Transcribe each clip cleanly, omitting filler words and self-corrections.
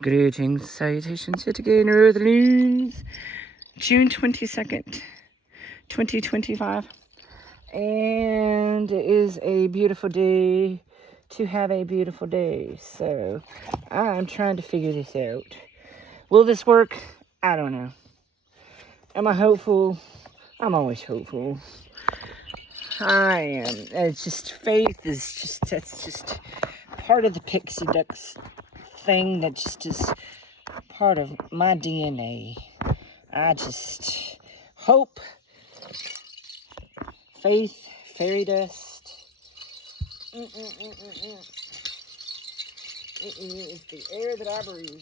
Greetings, salutations yet again, Earthlings. June 22nd, 2025. And it is a beautiful day to have a beautiful day. So I'm trying to figure this out. Will this work? I don't know. Am I hopeful? I'm always hopeful. I am. It's just faith is just, that's just part of the pixie ducks thing that just is part of my DNA. I just hope, faith, fairy dust. It is the air that I breathe.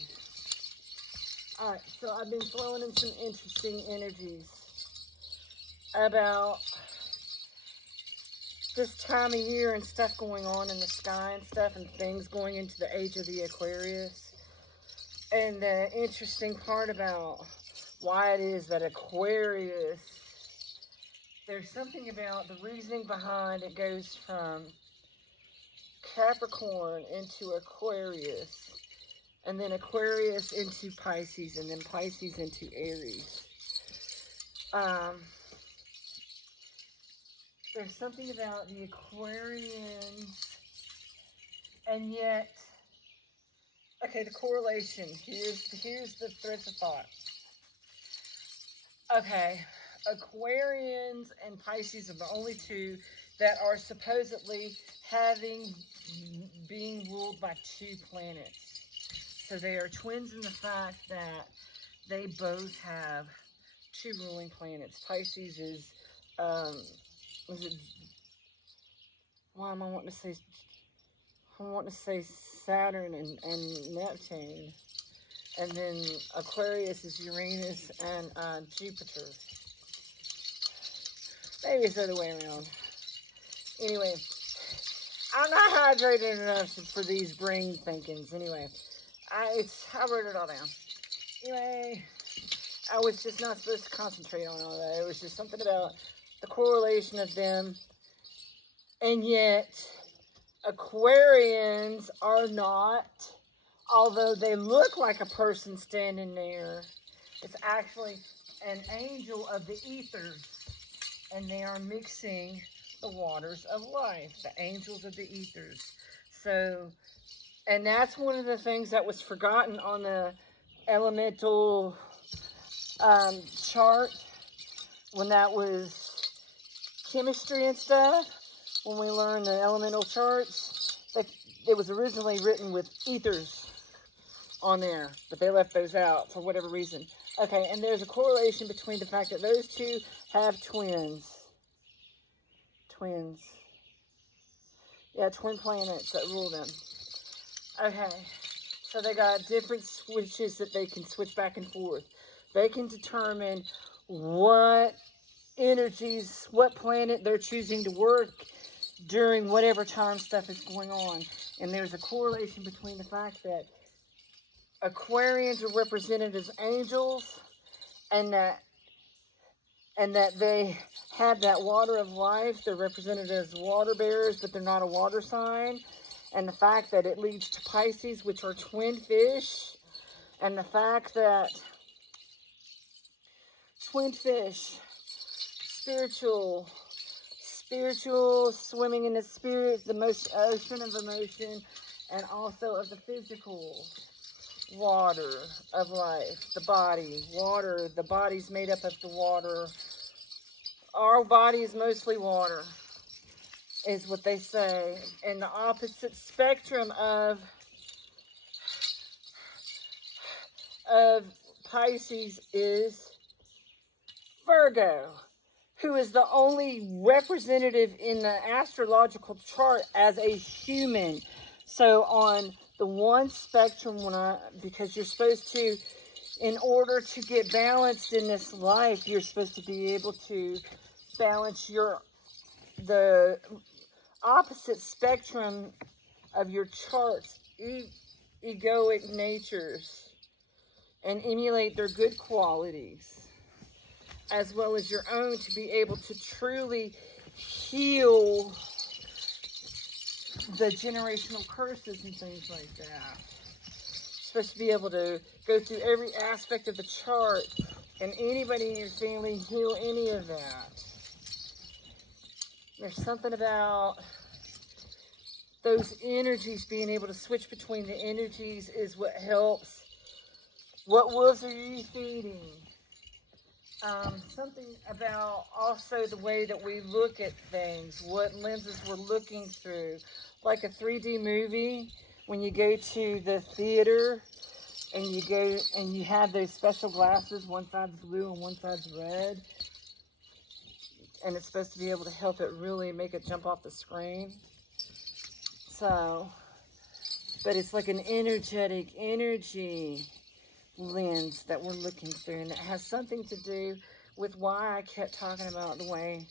Alright, so I've been flowing in some interesting energies about this time of year and stuff going on in the sky and stuff, and things going into the age of the Aquarius. And the interesting part about why it is that Aquarius, there's something about the reasoning behind it goes from Capricorn into Aquarius, and then Aquarius into Pisces, and then Pisces into Aries. There's something about the Aquarians, and yet, okay, the correlation. Here's the threads of thought. Okay, Aquarians and Pisces are the only two that are supposedly being ruled by two planets. So they are twins in the fact that they both have two ruling planets. Pisces is it, why am I wanting to say, Saturn and Neptune. And then Aquarius is Uranus and Jupiter. Maybe it's the other way around. Anyway, I'm not hydrated enough for these brain thinkings. Anyway, I wrote it all down. Anyway, I was just not supposed to concentrate on all that. It was just something about the correlation of them. And yet, Aquarians are not, although they look like a person standing there, it's actually an angel of the ethers. And they are mixing the waters of life, the angels of the ethers. So, and that's one of the things that was forgotten on the elemental chart when that was chemistry and stuff. When we learned the elemental charts, that it was originally written with ethers on there, but they left those out for whatever reason. Okay, and there's a correlation between the fact that those two have twins. Yeah, twin planets that rule them. Okay, so they got different switches that they can switch back and forth. They can determine what energies, what planet they're choosing to work during whatever time stuff is going on. And there's a correlation between the fact that Aquarians are represented as angels, and that they have that water of life. They're represented as water bearers, but they're not a water sign. And the fact that it leads to Pisces, which are twin fish. And the fact that twin fish, spiritual, swimming in the spirit, the most ocean of emotion, and also of the physical water of life, the body, water. The body's made up of the water. Our body is mostly water, is what they say. And the opposite spectrum of Pisces is Virgo, who is the only representative in the astrological chart as a human. So on the one spectrum, because you're supposed to, in order to get balanced in this life, you're supposed to be able to balance the opposite spectrum of your charts, egoic natures, and emulate their good qualities, as well as your own, to be able to truly heal the generational curses and things like that. supposed to be able to go through every aspect of the chart, and anybody in your family heal any of that. There's something about those energies, being able to switch between the energies is what helps. What wolves are you feeding? Something about also the way that we look at things, what lenses we're looking through. Like a 3D movie, when you go to the theater and you have those special glasses, one side's blue and one side's red, and it's supposed to be able to help it really make it jump off the screen. So, but it's like an energetic energy lens that we're looking through, and it has something to do with why I kept talking about the way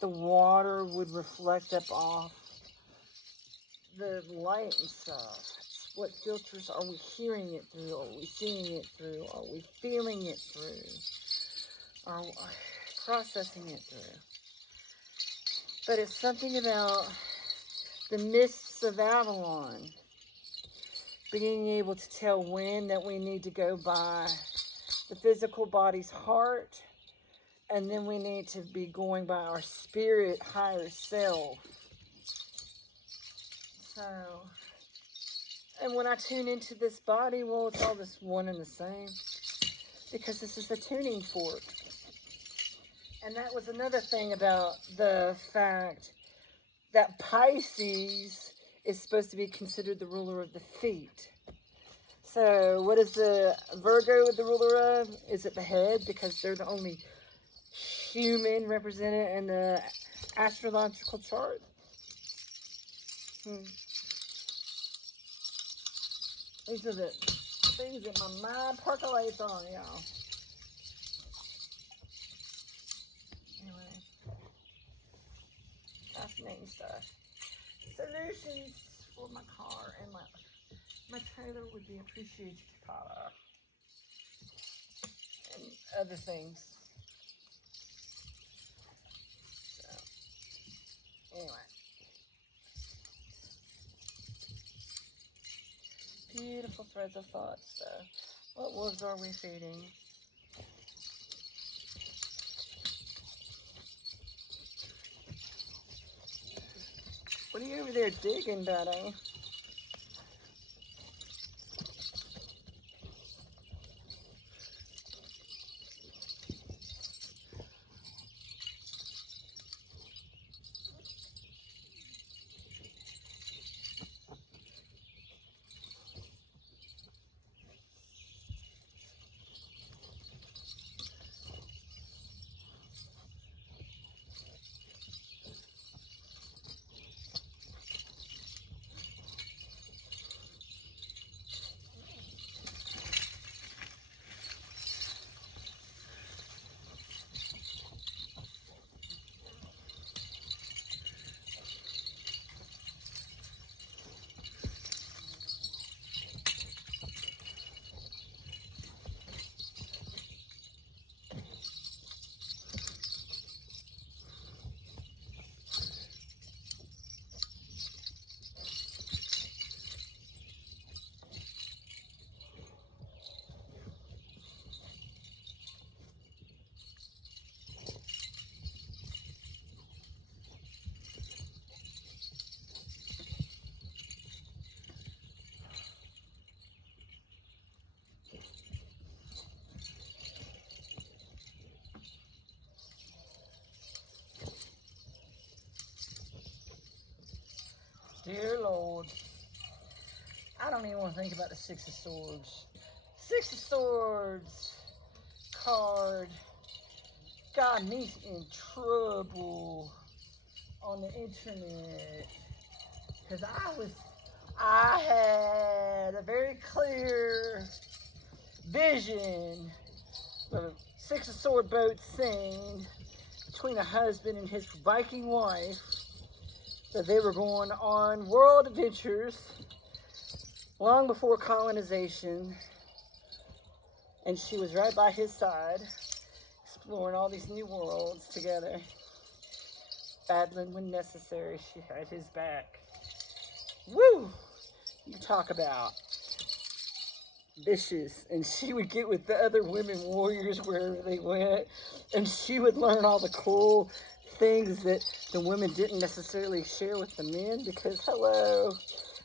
the water would reflect up off the light and stuff. It's what filters are we hearing it through? Are we seeing it through? Are we feeling it through? Are we processing it through? But it's something about the mists of Avalon, being able to tell when that we need to go by the physical body's heart, and then we need to be going by our spirit higher self. So, and when I tune into this body, well, it's all this one and the same, because this is a tuning fork. And that was another thing about the fact that Pisces is supposed to be considered the ruler of the feet. So what is the Virgo the ruler of? Is it the head? Because they're the only human represented in the astrological chart. These are the things that my mind percolates on, y'all. Anyway, fascinating stuff. Solutions for my car and my trailer would be appreciated, Carla. And other things. So, anyway. Beautiful threads of thoughts, though. What wolves are we feeding? What are you over there digging, Daddy? Dear Lord, I don't even want to think about the Six of Swords. Six of Swords card got me in trouble on the internet because I had a very clear vision of a Six of Sword boat scene between a husband and his Viking wife, that they were going on world adventures long before colonization, and she was right by his side, exploring all these new worlds together, battling when necessary. She had his back. Woo! You talk about vicious, and she would get with the other women warriors wherever they went, and she would learn all the cool things that the women didn't necessarily share with the men, because hello,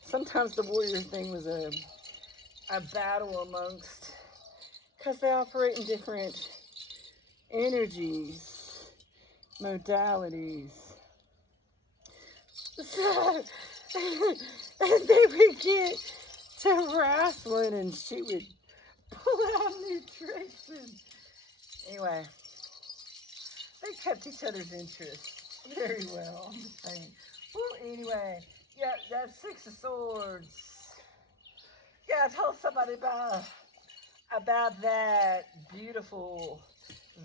sometimes the warrior thing was a battle amongst, because they operate in different energies, modalities. So, and they would get to wrestling, and she would pull out new tricks. And anyway, they kept each other's interests very well. I'm just saying. Well, anyway, yeah, that's 6 of Swords. Yeah, tell somebody about that beautiful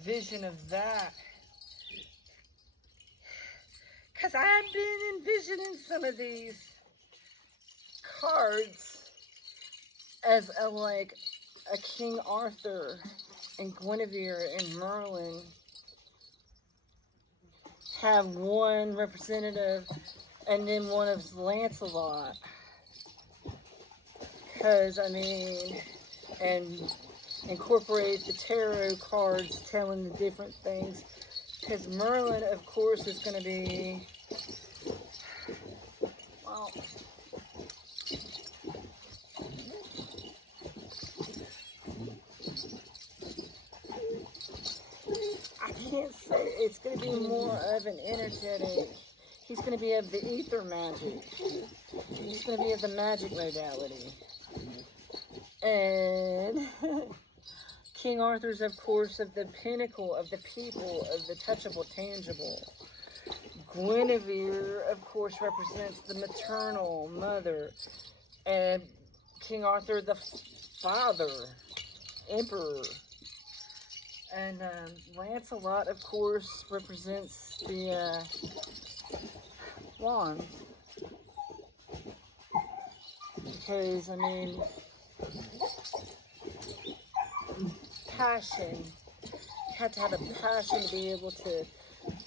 vision of that. Because I've been envisioning some of these cards as like a King Arthur and Guinevere and Merlin have one representative, and then one of Lancelot. Because, I mean, and incorporate the tarot cards telling the different things. Because Merlin, of course, is going to be, well, I can't say, it's going to be more of an energetic, he's going to be of the ether magic. He's going to be of the magic modality. And King Arthur's, of course, of the pinnacle, of the people, of the touchable, tangible. Guinevere, of course, represents the maternal mother. And King Arthur, the father, emperor. And Lancelot, of course, represents the wand. Because, I mean, passion. You have to have a passion to be able to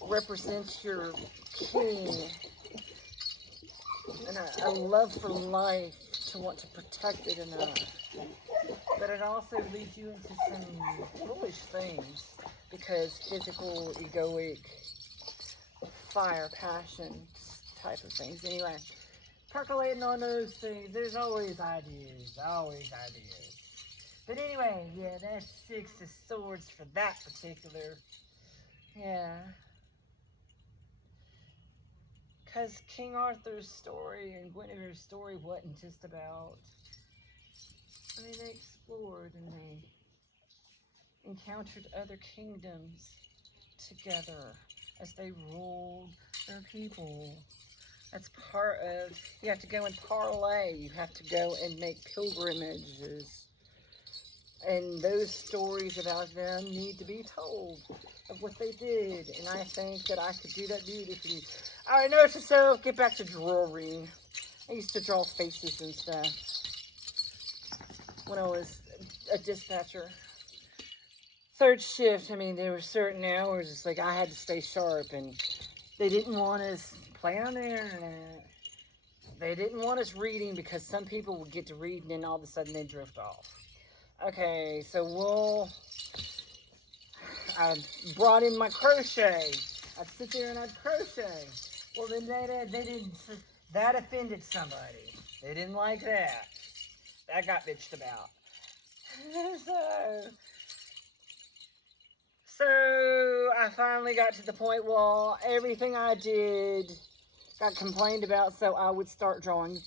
represent your king. And a love for life to want to protect it enough. But it also leads you into some foolish things. Because physical, egoic, fire, passion type of things. Anyway, percolating on those things, there's always ideas. But anyway, yeah, that's 6 of Swords for that particular. Yeah. Because King Arthur's story and Guinevere's story wasn't just about, I mean, they explored and they encountered other kingdoms together as they ruled their people. That's part of, you have to go and parlay, you have to go and make pilgrimages. And those stories about them need to be told of what they did. And I think that I could do that beautifully. Alright, note to self, get back to drawing. I used to draw faces and stuff when I was a dispatcher. Third shift, I mean, there were certain hours, it's like I had to stay sharp, and they didn't want us playing on the internet. They didn't want us reading, because some people would get to read and then all of a sudden they drift off. Okay, so I brought in my crochet. I'd sit there and I'd crochet. Well, then they didn't, that offended somebody. They didn't like that. That got bitched about. So I finally got to the point, well, everything I did got complained about, so I would start drawing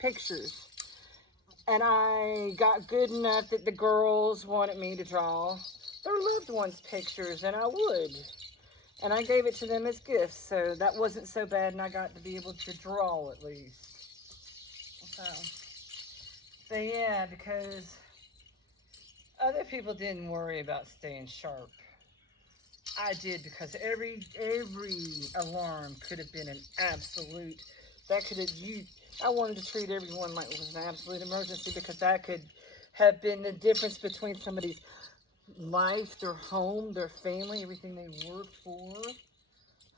pictures. And I got good enough that the girls wanted me to draw their loved ones' pictures, and I would. And I gave it to them as gifts, so that wasn't so bad, and I got to be able to draw at least. So yeah, because other people didn't worry about staying sharp. I did, because every alarm could have been an absolute, that could have, I wanted to treat everyone like it was an absolute emergency, because that could have been the difference between somebody's life, their home, their family, everything they worked for.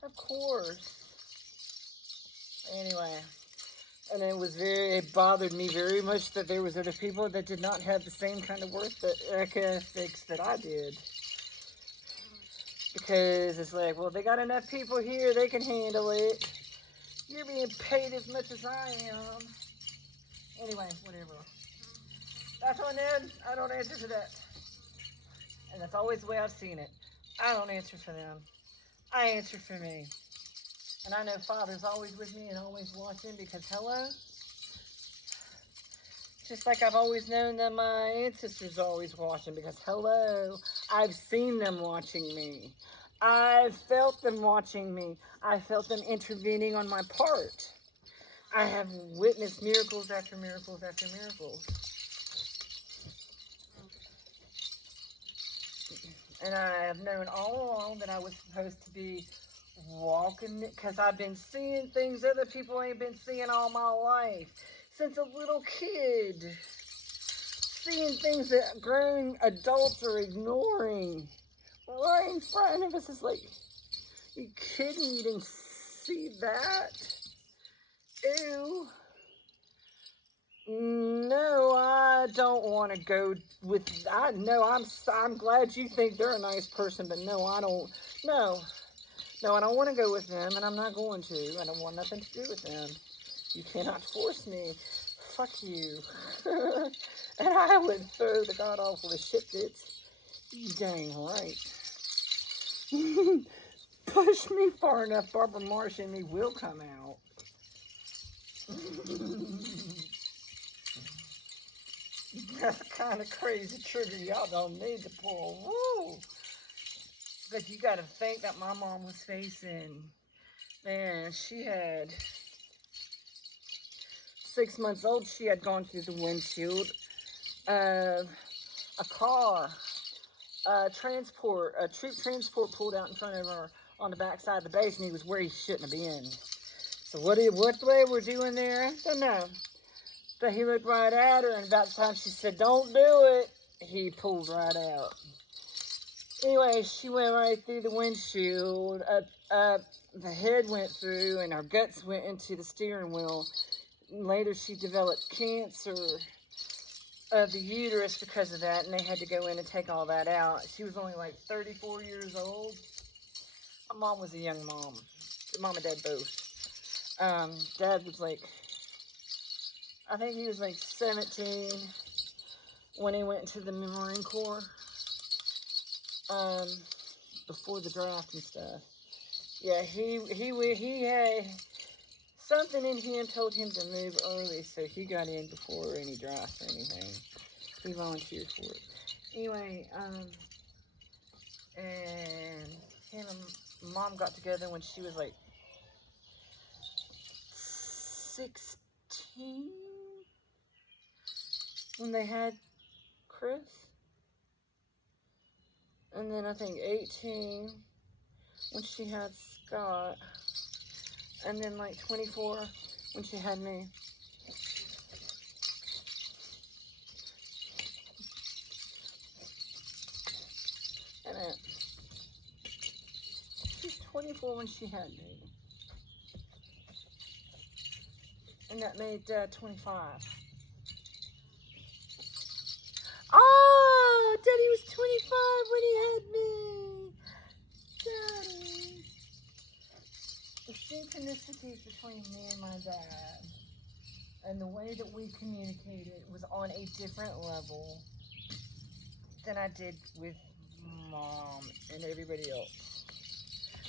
Of course. Anyway, And it bothered me very much that there was other people that did not have the same kind of work ethics that I did. Because it's like, well, they got enough people here, they can handle it. You're being paid as much as I am. Anyway, whatever. That's on them. I don't answer for that. And that's always the way I've seen it. I don't answer for them. I answer for me. And I know Father's always with me and always watching because, hello, just like I've always known that my ancestors are always watching because, hello, I've seen them watching me. I've felt them watching me. I felt them intervening on my part. I have witnessed miracles after miracles after miracles. And I have known all along that I was supposed to be walking, because I've been seeing things other people ain't been seeing all my life. Since a little kid. Seeing things that grown adults are ignoring. Right in front of us. It's like, you kidding? You didn't see that? Ew. No, I don't want to go with. I'm glad you think they're a nice person, but no, I don't. No, I don't want to go with them, and I'm not going to. I don't want nothing to do with them. You cannot force me. Fuck you. And I would throw the god awful of shit bits. You dang right. Push me far enough, Barbara Marsh and me will come out. That's kind of crazy trigger y'all don't need to pull. Woo! But you got to think that my mom was facing. Man, she had 6 months old. She had gone through the windshield of a car, a troop transport pulled out in front of her on the back side of the base, and he was where he shouldn't have been. So what they were doing there, I don't know. But he looked right at her, and about the time she said, "Don't do it," he pulled right out. Anyway, she went right through the windshield, the head went through, and her guts went into the steering wheel. And later, she developed cancer of the uterus because of that, and they had to go in and take all that out. She was only like 34 years old. My mom was a young mom. Mom and Dad both. Dad was like, I think he was like 17 when he went into the Marine Corps, before the draft and stuff. Yeah, he had something in him told him to move early, so he got in before any draft or anything. He volunteered for it. Anyway, and him and Mom got together when she was like 16, when they had Chris. And then I think 18 when she had Scott. And then like 24 when she had me. And she's 24 when she had me. And that made Dad 25. Oh, Daddy was 25 when he had me. Daddy. The synchronicities between me and my dad and the way that we communicated was on a different level than I did with Mom and everybody else.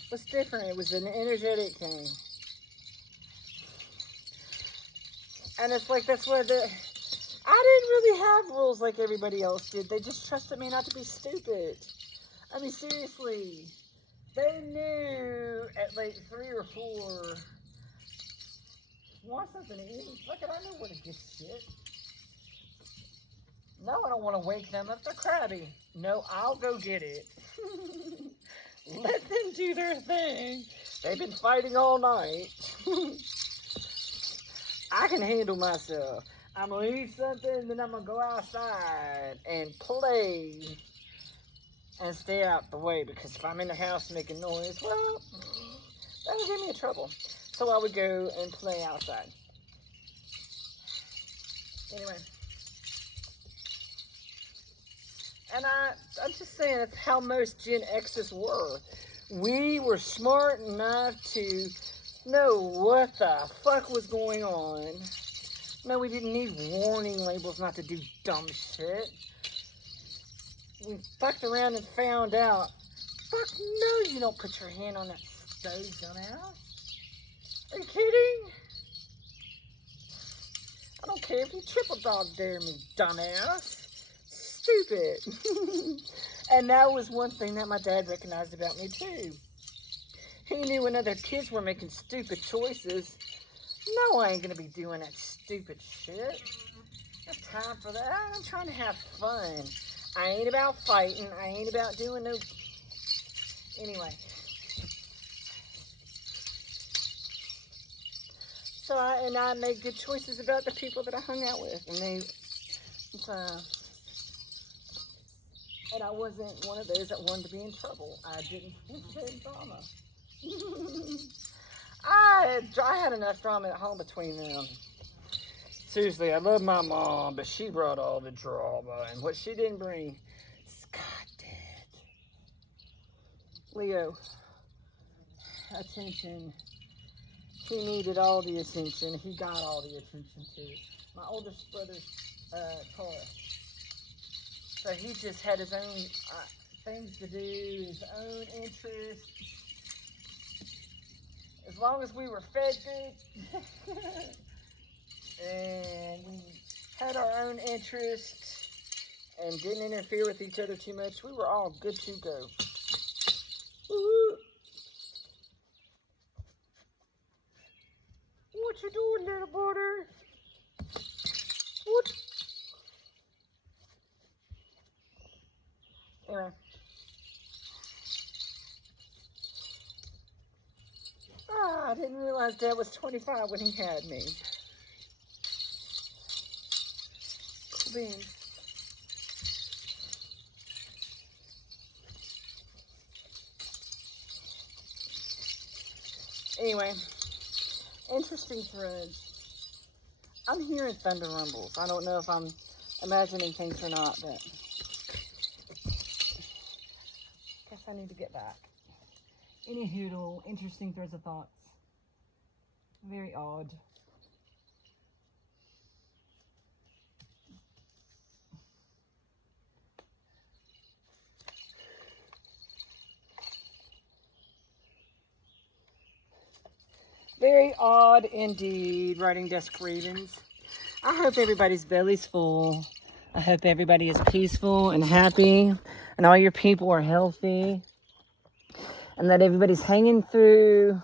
It was different. It was an energetic thing. And it's like, that's where I didn't really have rules like everybody else did. They just trusted me not to be stupid. I mean, seriously. They knew at like 3 or 4, want something to eat? Look at, I know where to get shit. No, I don't want to wake them up. They're crabby. No, I'll go get it. Let them do their thing. They've been fighting all night. I can handle myself. I'm going to eat something, then I'm going to go outside and play and stay out the way, because if I'm in the house making noise, well, that'll give me trouble. So I would go and play outside. Anyway. And I'm just saying that's how most Gen Xers were. We were smart enough to know what the fuck was going on. No, we didn't need warning labels not to do dumb shit. We fucked around and found out. Fuck no, you don't put your hand on that stove, dumbass. Are you kidding? I don't care if you triple dog dare me, dumbass. Stupid. And that was one thing that my dad recognized about me too. He knew when other kids were making stupid choices. No, I ain't gonna be doing that stupid shit. No time for that. I'm trying to have fun. I ain't about fighting. I ain't about doing no... Anyway. So I made good choices about the people that I hung out with. And I wasn't one of those that wanted to be in trouble. I didn't want drama. I had enough drama at home between them. Seriously, I love my mom, but she brought all the drama. And what she didn't bring, Scott did. Leo, attention. He needed all the attention. He got all the attention too. My oldest brother's Taurus. So he just had his own things to do, his own interests. As long as we were fed good and we had our own interests and didn't interfere with each other too much, we were all good to go. Woo-hoo. What you doing, little border? What? Anyway. I didn't realize Dad was 25 when he had me. Cool beans. Anyway, interesting threads. I'm hearing thunder rumbles. I don't know if I'm imagining things or not, but guess I need to get back. Anywho, interesting threads of thoughts. Very odd. Very odd indeed, writing desk ravens. I hope everybody's belly's full. I hope everybody is peaceful and happy and all your people are healthy. And that everybody's hanging through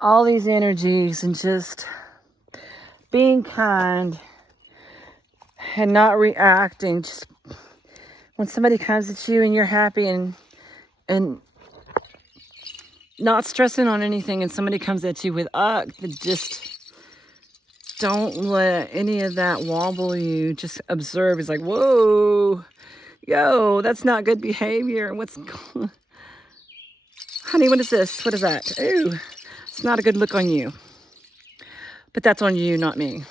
all these energies and just being kind and not reacting. Just when somebody comes at you and you're happy and not stressing on anything, and somebody comes at you with just don't let any of that wobble you. Just observe. It's like, whoa, yo, that's not good behavior. What's going? Honey, what is this? What is that? Ooh, it's not a good look on you. But that's on you, not me.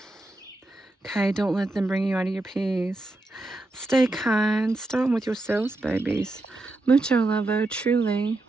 Okay, don't let them bring you out of your peace. Stay kind. Start with yourselves, babies. Mucho love, truly.